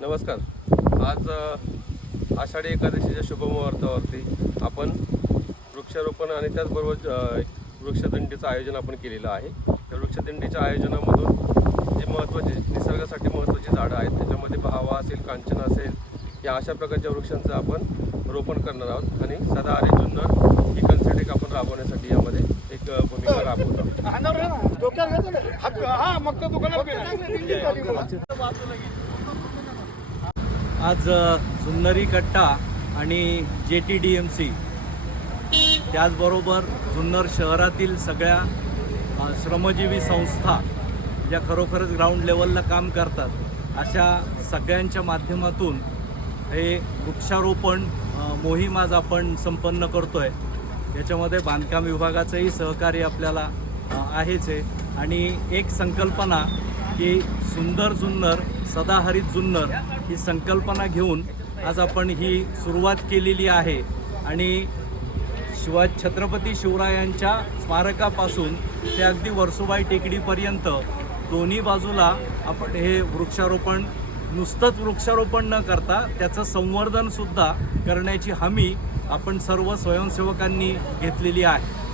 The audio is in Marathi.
नमस्कार. आज आषाढी एकादशीच्या शुभमुहूर्तावरती आपण वृक्षारोपण आणि त्याचबरोबर वृक्षदिंडीचं आयोजन आपण केलेलं आहे. त्या वृक्षदिंडीच्या आयोजनामधून जी महत्त्वाची निसर्गासाठी महत्त्वाची झाडं आहेत त्याच्यामध्ये बहावा असेल कांचन असेल या अशा प्रकारच्या वृक्षांचं आपण रोपण करणार आहोत. आणि सदा हरी जुन्नर ही कन्सेप्ट एक आपण राबवण्यासाठी यामध्ये एक भूमिका राबवत. आज सुंदरी जुन्नरी कट्टा आणि जे टी डी एम सी. त्याचबरोबर जुन्नर शहरातील सगळ्या श्रमजीवी संस्था ज्या खरोखरच ग्राउंड लेवलला काम करतात अशा सगळ्यांच्या माध्यमातून हे वृक्षारोपण मोहीम आज आपण संपन्न करतो आहे याच्यामध्ये बांधकाम विभागाचंही सहकार्य आपल्याला आहेच आहे. आणि एक संकल्पना की सुंदर जुन्नर सदाहरित जुन्नर ही संकल्पना घेऊन आज आपण ही सुरुवात केलेली आहे. आणि शिवा छत्रपती शिवरायांच्या स्मारकापासून ते अगदी वर्सोबाई टेकडीपर्यंत दोन्ही बाजूला आपण हे वृक्षारोपण नुसतंच वृक्षारोपण न करता त्याचं संवर्धनसुद्धा करण्याची हमी आपण सर्व स्वयंसेवकांनी घेतलेली आहे.